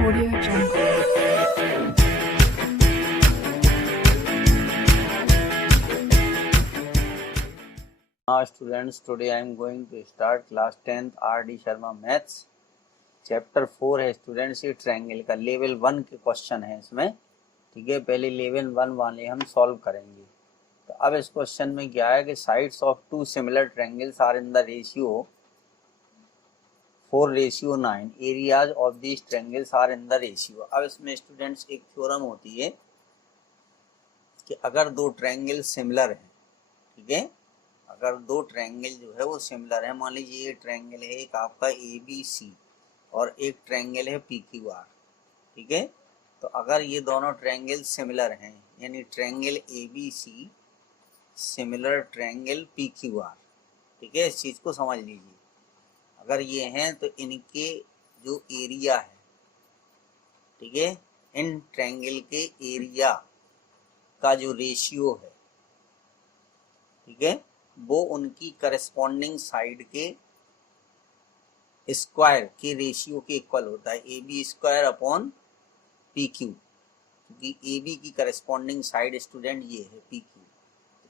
Audio Jungle. Now students, today I am going to start class 10th R.D. Sharma Maths. Chapter 4 है students, ये triangle का level 1 के question है इसमें, ठीक है। पहले लेवल 1 वाले हम सॉल्व करेंगे। तो अब इस क्वेश्चन में क्या है कि sides of two similar triangles are in the ratio 4:9, areas of these triangles are in the ratio. अब इसमें स्टूडेंट्स एक थ्योरम होती है कि अगर दो ट्रायंगल सिमिलर हैं, ठीक है, अगर दो ट्रायंगल जो है वो सिमिलर है, मान लीजिए ये ट्रायंगल है एक आपका ABC और एक ट्रायंगल है PQR, ठीक है। तो अगर ये दोनों ट्रायंगल सिमिलर हैं, यानी triangle ABC similar triangle PQR, ठीक है, इस चीज़ को समझ लीजिए। अगर ये हैं तो इनके जो एरिया है, ठीक है, इन ट्रायंगल के एरिया का जो रेशियो है, ठीक है, वो उनकी करस्पॉन्डिंग साइड के स्क्वायर के रेशियो के इक्वल होता है, AB² अपॉन PQ, क्योंकि AB की करस्पॉन्डिंग साइड स्टूडेंट ये है PQ,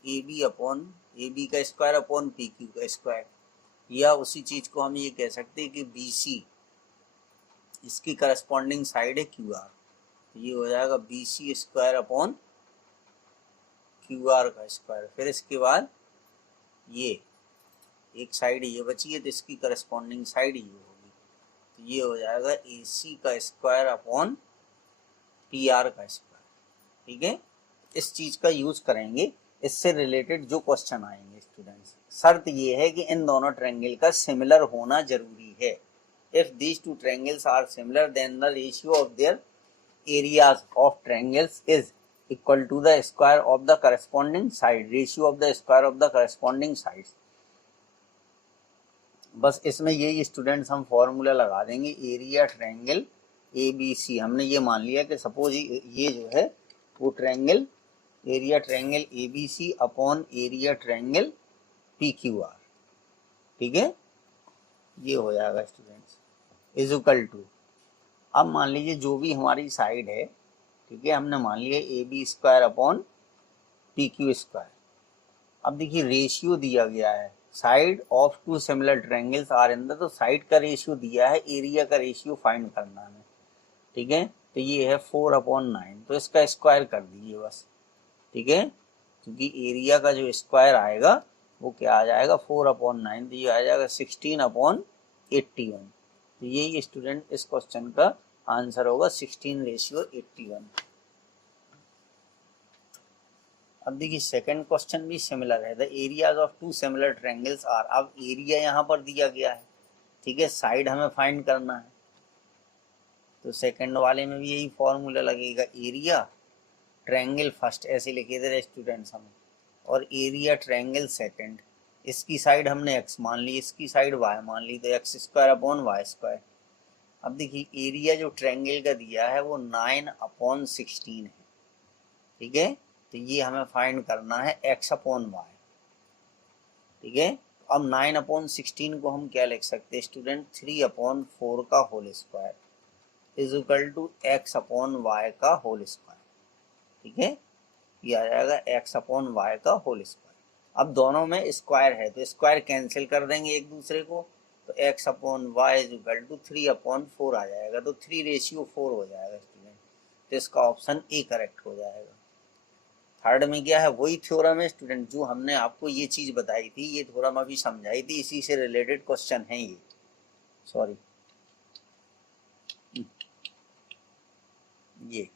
AB का स्क्वायर अपॉन PQ का स्क्वायर, या उसी चीज को हम ये कह सकते हैं कि BC इसकी करस्पॉन्डिंग साइड है QR, तो ये हो जाएगा BC² अपॉन QR का स्क्वायर। फिर इसके बाद ये एक साइड ये बची है तो इसकी करस्पॉन्डिंग साइड ये होगी, तो ये हो जाएगा AC का स्क्वायर अपॉन PR का स्क्वायर, ठीक है। इस चीज का यूज करेंगे, इससे रिलेटेड जो क्वेश्चन आएंगे स्टूडेंट्स। शर्त ये है कि इन दोनों ट्रायंगल का सिमिलर होना जरूरी है। If these two triangles are similar then the ratio of their areas of triangles is equal to the square of the corresponding side, ratio of the square of the corresponding sides. बस इसमें यही students हम formula लगा देंगे, area triangle ABC। हमने ये मान लिया कि सपोज ये जो है वो triangle, area triangle ABC upon area triangle PQR, ठीक है, ये हो जाएगा स्टूडेंट्स इज इक्वल टू। अब मान लीजिए जो भी हमारी साइड है, ठीक है, हमने मान लिया AB² अपॉन PQ²। अब देखिए रेशियो दिया गया है, side of two similar triangles are in the, तो साइड का रेशियो दिया है, एरिया का रेशियो फाइंड करना है, ठीक है। तो ये है 4/9, तो इसका स्क्वायर कर दीजिए बस, ठीक है, क्योंकि एरिया का जो स्क्वायर आएगा वो क्या आ जाएगा 4/9, तो ये आ जाएगा 16/81। तो यही स्टूडेंट इस क्वेश्चन का आंसर होगा 16:81। अब देखिए सेकंड क्वेश्चन भी सिमिलर है, the areas of two similar triangles are. अब एरिया यहाँ पर दिया गया है, ठीक है, साइड हमें फाइंड करना है, तो सेकंड वाले में भी यही फॉर्मूला लगेगा, एरिया ट्रायंगल फर्स्ट ऐसे लिखे थे स्टूडेंट्स हम, और एरिया ट्रायंगल सेकंड। इसकी साइड हमने x मान ली, इसकी साइड y मान ली, तो x² अपॉन y²। अब देखिए एरिया जो ट्रायंगल का दिया है वो 9/16 है, ठीक है, तो ये हमें फाइंड करना है x अपॉन y, ठीक है। अब 9/16 को हम क्या लिख सकते हैं स्टूडेंट, 3/4 का whole square is equal to x upon y का होल स्क्वायर, ठीक है, ये आ जाएगा x अपॉन y का होल स्क्वायर। अब दोनों में स्क्वायर है तो स्क्वायर कैंसिल कर देंगे एक दूसरे को, तो x upon y is equal to 3/4 आ जाएगा, तो 3:4 हो जाएगा स्टूडेंट, तो इसका ऑप्शन ए करेक्ट हो जाएगा। थर्ड में क्या है, वही थ्योरम है स्टूडेंट जो हमने आपको ये चीज बताई थी, ये थ्योरम अभी समझाई थी, इसी से रिलेटेड क्वेश्चन है ये, सॉरी ये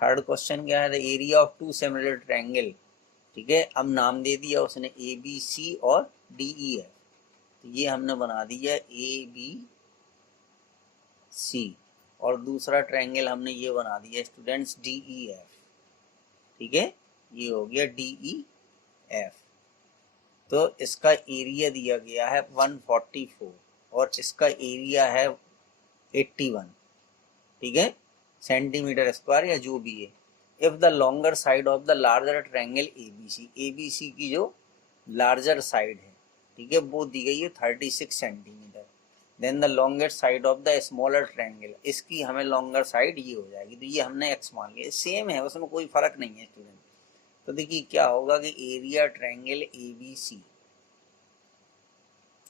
थर्ड क्वेश्चन क्या है, the area of two similar triangle, ठीक है। अब नाम दे दिया उसने ABC और DEF, तो ये हमने बना दिया ABC, और दूसरा ट्रायंगल हमने ये बना दिया स्टूडेंट्स DEF, ठीक है, ये हो गया DEF। तो इसका एरिया दिया गया है 144 और इसका एरिया है 81, ठीक है, सेंटीमीटर स्क्वायर या जो भी है। If the longer side of the larger triangle ABC की जो लार्जर साइड है, ठीक है, वो दी गई है 36 centimetre, then the longest side of the smaller triangle, इसकी हमें लॉन्गर साइड ये हो जाएगी, तो ये हमने एक्स मान लिया, सेम है, उसमें कोई फर्क नहीं है स्टूडेंट। तो देखिए क्या होगा कि area triangle A B C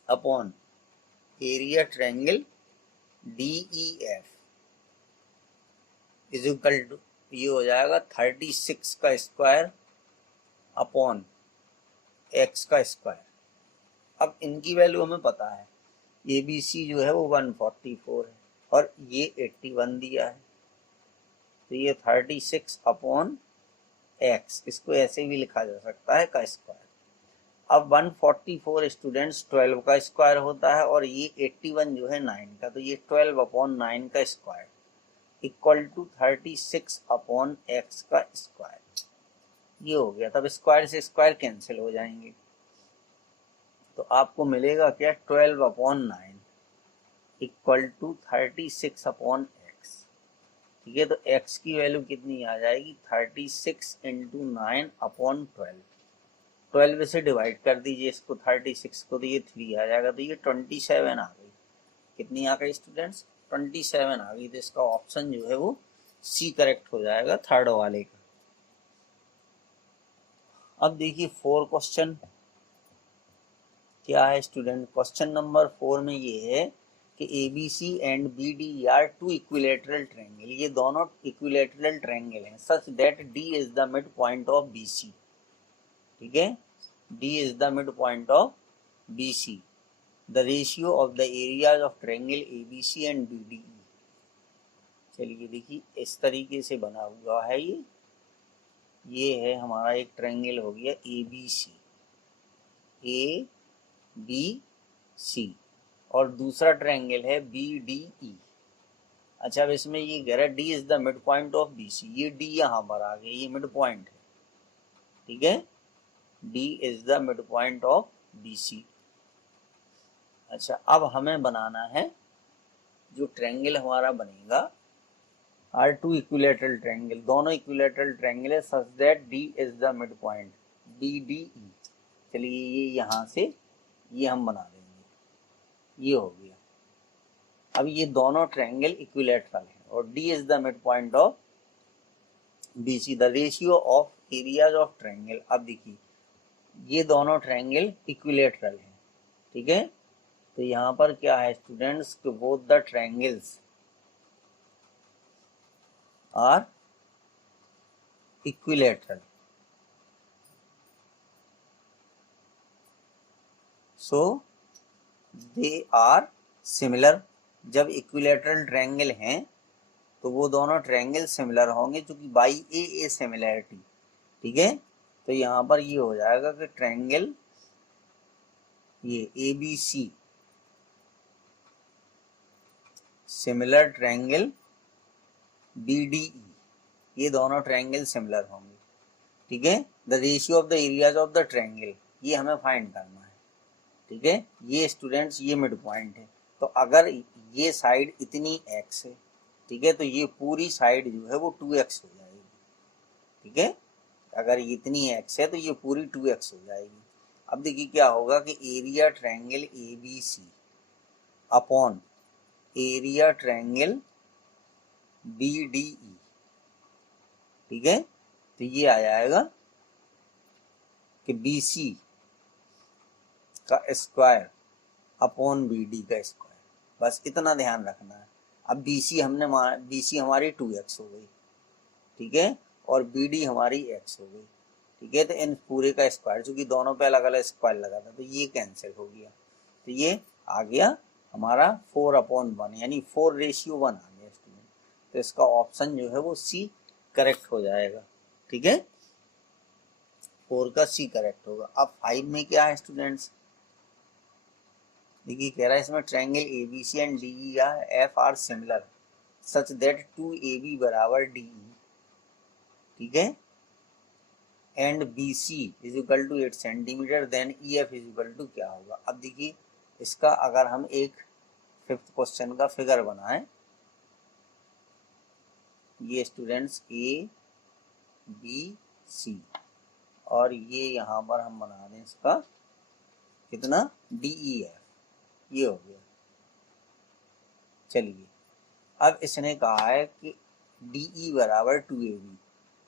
upon area triangle D E F is equal to, ये हो जाएगा 36 का स्क्वायर अपॉन एक्स का स्क्वायर। अब इनकी वैल्यू हमें पता है, ए बी सी जो है वो 144 है और ये 81 दिया है, तो ये 36 अपॉन एक्स, इसको ऐसे भी लिखा जा सकता है का स्क्वायर। अब 144 स्टूडेंट्स 12 का स्क्वायर होता है और ये 81 जो है 9 का, तो ये 12 अपॉन 9 का square equal to 36 upon x का स्क्वायर, ये हो गया। तब स्क्वायर से स्क्वायर कैंसिल हो जाएंगे, तो आपको मिलेगा क्या, 12 upon 9 equal to 36 upon x. ठीक है, तो एक्स की वैल्यू कितनी आ जाएगी, 36 इंटू 9 अपॉन 12, 12 से डिवाइड कर दीजिए इसको 36 को, तो ये 3 आ जाएगा, तो ये 27 आ गई। कितनी आ गई स्टूडेंट्स, 27 आ गई। तो इसका ऑप्शन जो है वो सी करेक्ट हो जाएगा थर्ड वाले का। अब देखिए 4 क्वेश्चन क्या है स्टूडेंट। क्वेश्चन नंबर 4 में ये है कि A B C and B D are two equilateral triangle, ये दोनों इक्विलेटरल ट्रायंगल हैं, such that D is the mid point of B C. ठीक है, D is the mid point of B C, the ratio of the areas of triangle A B C and B D E. चलिए देखिए इस तरीके से बना हुआ है ये है हमारा एक ट्रायंगल हो गया ए बी सी, ए बी सी, और दूसरा ट्रायंगल है बी डी ई। अच्छा, अब इसमें ये कह रहा है D is the mid point of B C, ये डी यहाँ पर आ गया, ये मिड पॉइंट है। ठीक है, D is the mid point of B C. अच्छा, अब हमें बनाना है जो ट्रायंगल हमारा बनेगा आर टू इक्विलेटरल ट्रायंगल, दोनों इक्विलेटरल ट्रायंगल है, such that D is the mid point B D E. चलिए ये यहाँ से ये हम बना देंगे, ये हो गया। अब ये दोनों ट्रायंगल इक्विलेटरल है और D is the mid point of B C, the ratio of areas of triangle. अब देखिए ये दोनों ट्रायंगल इक्विलेटरल है। ठीक है, तो यहाँ पर क्या है स्टूडेंट्स कि both the triangles are equilateral, so they are similar. जब इक्विलेटरल ट्रायंगल हैं तो वो दोनों ट्रायंगल सिमिलर होंगे, क्योंकि बाई ए सिमिलैरिटी। ठीक है, तो यहाँ पर ये हो जाएगा कि ट्रायंगल ये A B C similar triangle B D E, ये दोनों ट्रायंगल सिमिलर होंगे। ठीक है, the ratio of the areas of the triangle, ये हमें फाइंड करना है। ठीक है, ये स्टूडेंट्स ये मिड पॉइंट है, तो अगर ये साइड इतनी एक्स है, ठीक है, तो ये पूरी साइड जो है वो 2x हो जाएगी। ठीक है, अगर इतनी एक्स है तो ये पूरी 2x हो जाएगी। अब देखिए क्या होगा कि area triangle A B C upon area triangle B D E. ठीक है, तो ये आ जाएगा कि बी सी का स्क्वायर अपॉन बी डी का स्क्वायर, बस इतना ध्यान रखना है। अब बी सी हमारी 2x हो गई, ठीक है, और बी डी हमारी x हो गई। ठीक है, तो इन पूरे का स्क्वायर, चूंकि दोनों पे अलग अलग स्क्वायर लगा था तो ये कैंसिल हो गया, तो ये आ गया हमारा 4/1, यानी 4:1 आ गया स्टूडेंट। तो इसका ऑप्शन जो है वो सी करेक्ट हो जाएगा। ठीक है, 4 का सी करेक्ट होगा। अब 5 में क्या है स्टूडेंट्स, देखिए कह रहा है इसमें triangle A B C and D E F are similar such that 2AB बराबर DE। ठीक है, and BC is equal to 8 centimetre, then EF is equal to क्या होगा। अब देखिए इसका अगर हम एक 5th क्वेश्चन का फिगर बनाएं, ये स्टूडेंट्स A B C, और ये यहाँ पर हम बना दें इसका कितना DEF, ये हो गया। चलिए, अब इसने कहा है कि DE बराबर 2AB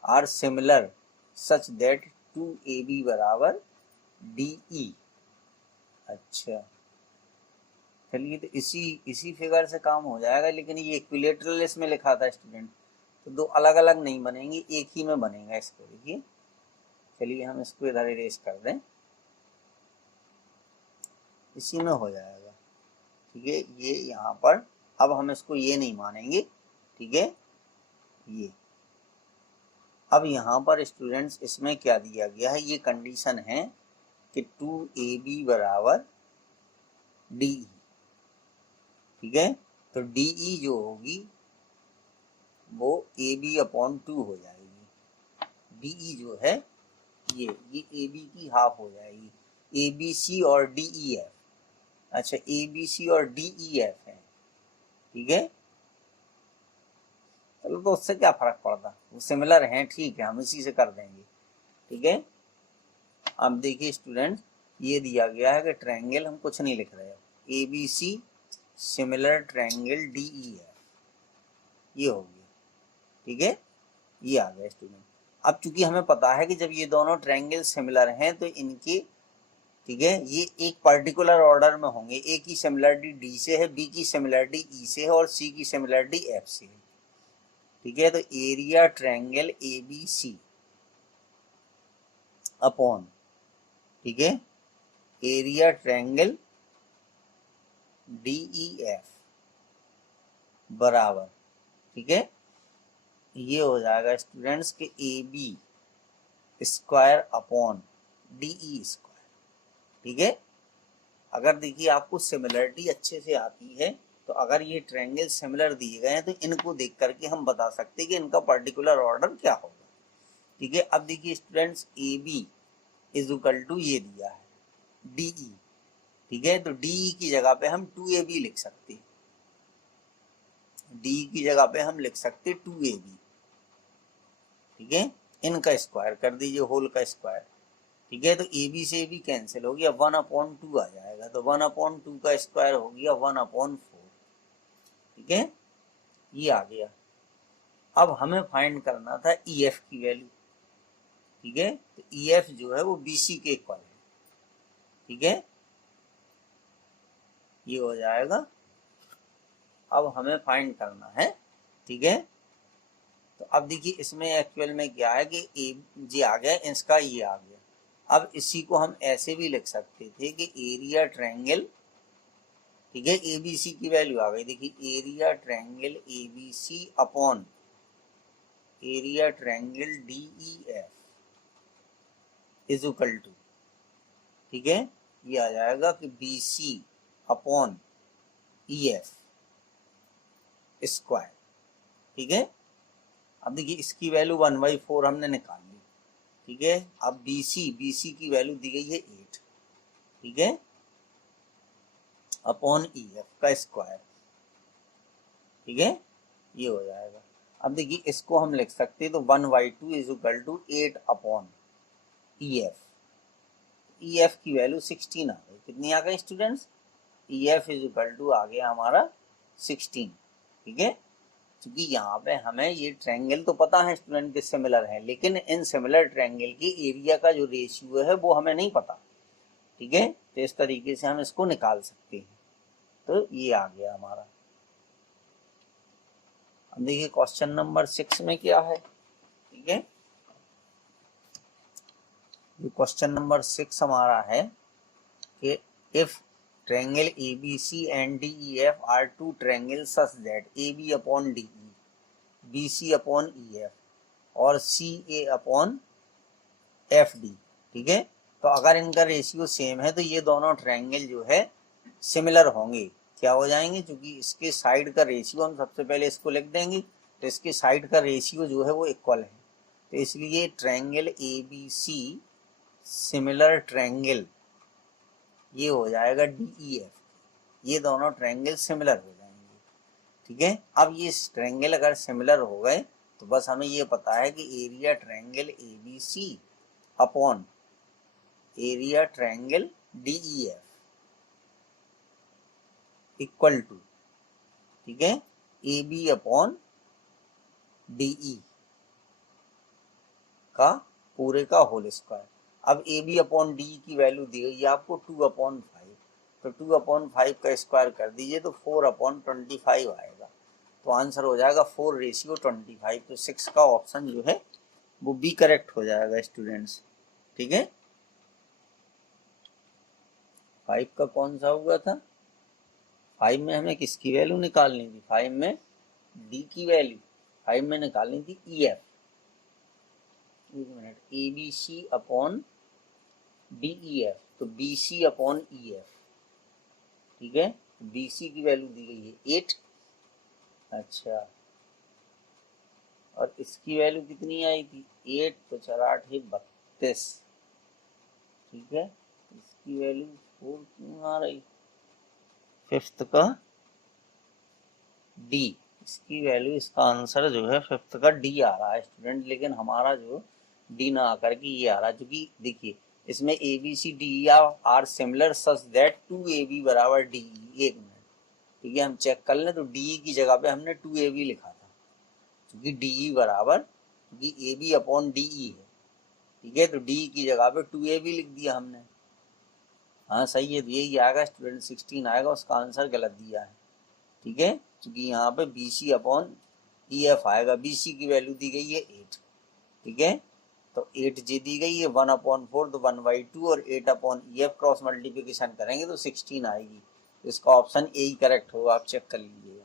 are similar such that 2AB बराबर DE। अच्छा, चलिए, तो इसी फिगर से काम हो जाएगा, लेकिन ये इक्विलेटरल इसमें लिखा था स्टूडेंट, तो दो अलग अलग नहीं बनेंगे, एक ही में बनेगा। इसको देखिए, चलिए हम इसको इधर इरेज कर दें, इसी में हो जाएगा। ठीक है, ये यहाँ पर अब हम इसको ये नहीं मानेंगे। ठीक है, ये अब यहाँ पर स्टूडेंट्स इसमें क्या दिया गया है, ये कंडीशन है कि 2AB बराबर DE। ठीक है, तो DE जो होगी वो AB अपॉन 2 हो जाएगी। DE जो है ये AB की हाफ हो जाएगी। ABC और DEF, अच्छा ABC और DEF है। ठीक है, चलो, तो उससे क्या फर्क पड़ता, वो सिमिलर हैं, ठीक है, हम इसी से कर देंगे। ठीक है, अब देखिए स्टूडेंट, ये दिया गया है कि ट्रायंगल, हम कुछ नहीं लिख रहे हैं, ABC सिमिलर ट्रायंगल DEF, ये हो गया। ठीक है, ये आ गया स्टूडेंट। अब चूंकि हमें पता है कि जब ये दोनों ट्रायंगल सिमिलर हैं तो इनके, ठीक है, ये एक पर्टिकुलर ऑर्डर में होंगे। ए की सिमिलरिटी D से है, B की सिमिलरिटी E से है और C की सिमिलरिटी F से है। ठीक है, तो एरिया ट्रायंगल ABC अपॉन, ठीक है, एरिया ट्रायंगल DEF बराबर, ठीक है, ये हो जाएगा स्टूडेंट्स के AB square upon DE square. ठीक है, अगर देखिए आपको सिमिलरिटी अच्छे से आती है तो अगर ये ट्रायंगल सिमिलर दिए गए हैं तो इनको देख करके हम बता सकते हैं कि इनका पर्टिकुलर ऑर्डर क्या होगा। ठीक है, अब देखिए students, AB is equal to ये दिया है DE। ठीक है, तो DE की जगह पे हम 2AB लिख सकते हैं, DE की जगह पे हम लिख सकते 2AB। ठीक है, इनका स्क्वायर कर दीजिए, होल का स्क्वायर। ठीक है, तो AB से AB कैंसिल हो गया, 1/2 आ जाएगा, तो 1/2 का स्क्वायर हो गया 1/4। ठीक है, ये आ गया। अब हमें फाइंड करना था EF की वैल्यू। ठीक है, तो EF जो है वो BC के इक्वल है। ठीक है, ये हो जाएगा। अब हमें फाइंड करना है। ठीक है, तो अब देखिए इसमें एक्चुअल में क्या है कि ये आ गया, इसका ये आ गया। अब इसी को हम ऐसे भी लिख सकते थे कि एरिया ट्रायंगल, ठीक है, ABC की वैल्यू आ गई। देखिए area triangle ABC upon area triangle DEF is equal to, ठीक है, ये आ जाएगा कि BC अपॉन EF स्क्वायर। ठीक है, अब देखिए इसकी वैल्यू 1/4 हमने निकाल ली। ठीक है, अब BC की वैल्यू दी गई है 8। ठीक है, अपॉन EF का स्क्वायर। ठीक है, ये हो जाएगा। अब देखिए इसको हम लिख सकते हैं, तो 1/2 is equal to 8 upon EF। EF की वैल्यू 16 आ गई। कितनी आ गई students? EF is equal to आ गया हमारा 16। ठीक है, क्योंकि यहाँ पे हमें ये ट्रायंगल तो पता है स्टूडेंट के सिमिलर है, लेकिन इन सिमिलर ट्रायंगल की एरिया का जो रेशियो है वो हमें नहीं पता। ठीक है, तो इस तरीके से हम इसको निकाल सकते हैं। तो ये आ गया हमारा। अब देखिए क्वेश्चन नंबर 6 में क्या है। ठीक है, जो क्वेश्चन नंबर 6 हमारा है कि if triangle ABC and DEF are two triangles such that AB upon DE, BC upon EF और CA upon FD। ठीक है, तो अगर इनका रेशियो सेम है तो ये दोनों ट्रायंगल जो है सिमिलर होंगे। क्या हो जाएंगे? क्योंकि इसके साइड का रेशियो, हम सबसे पहले इसको लिख देंगे, तो इसके साइड का रेशियो जो है वो इक्वल है। तो इसलिए ट्रायंगल ABC सिमिलर ट्रायंगल ये हो जाएगा DEF। ये दोनों ट्रायंगल सिमिलर हो जाएंगे। ठीक है, अब ये ट्रायंगल अगर सिमिलर हो गए तो बस हमें ये पता है कि area triangle ABC upon area triangle DEF equal to, ठीक है, A B upon D E का पूरे का होल स्क्वायर। अब ए बी अपॉन डी की वैल्यू दी गई आपको 2/5, तो 2/5 का स्क्वायर कर दीजिए तो 4/25 आएगा। तो आंसर हो जाएगा 4:25। तो 6 का ऑप्शन जो है वो बी करेक्ट हो जाएगा स्टूडेंट्स। ठीक है, 5 का कौन सा हुआ था? 5 में हमें किसकी वैल्यू निकालनी थी? 5 में डी की वैल्यू, 5 में निकालनी थी ई एफ। एक minute, A B C upon D E F, तो B C upon E F. ठीक है, बी सी की वैल्यू दी गई है 8। अच्छा, और इसकी वैल्यू कितनी आई थी? 8, तो 4 8 है 32। ठीक है, इसकी वैल्यू 4 क्यों आ रही? फिफ्थ का डी, इसकी वैल्यू, इसका आंसर जो है फिफ्थ का डी आ रहा है स्टूडेंट, लेकिन हमारा जो डी ना आकर के ये आ रहा है, क्योंकि देखिए इसमें A B C D are similar such that 2ab बराबर डी। एक मिनट, ठीक है, हम चेक कर लें तो डी की जगह पे हमने 2ab लिखा था, क्योंकि डी बराबर, क्योंकि ए बी अपॉन डी है। ठीक है, तो डी की जगह पे 2ab लिख दिया हमने। हाँ सही है, तो यही आएगा स्टूडेंट, 16 आएगा, उसका आंसर गलत दिया है। ठीक है, क्योंकि यहाँ पे B C upon E F आएगा, बी सी की वैल्यू दी गई है 8। ठीक है, तो 8 जी दी गई है, 1/4 तो 1/2, और 8 ई एफ क्रॉस मल्टीप्लीकेशन करेंगे तो 16 आएगी। तो इसका ऑप्शन ए ही करेक्ट होगा, आप चेक कर लीजिए।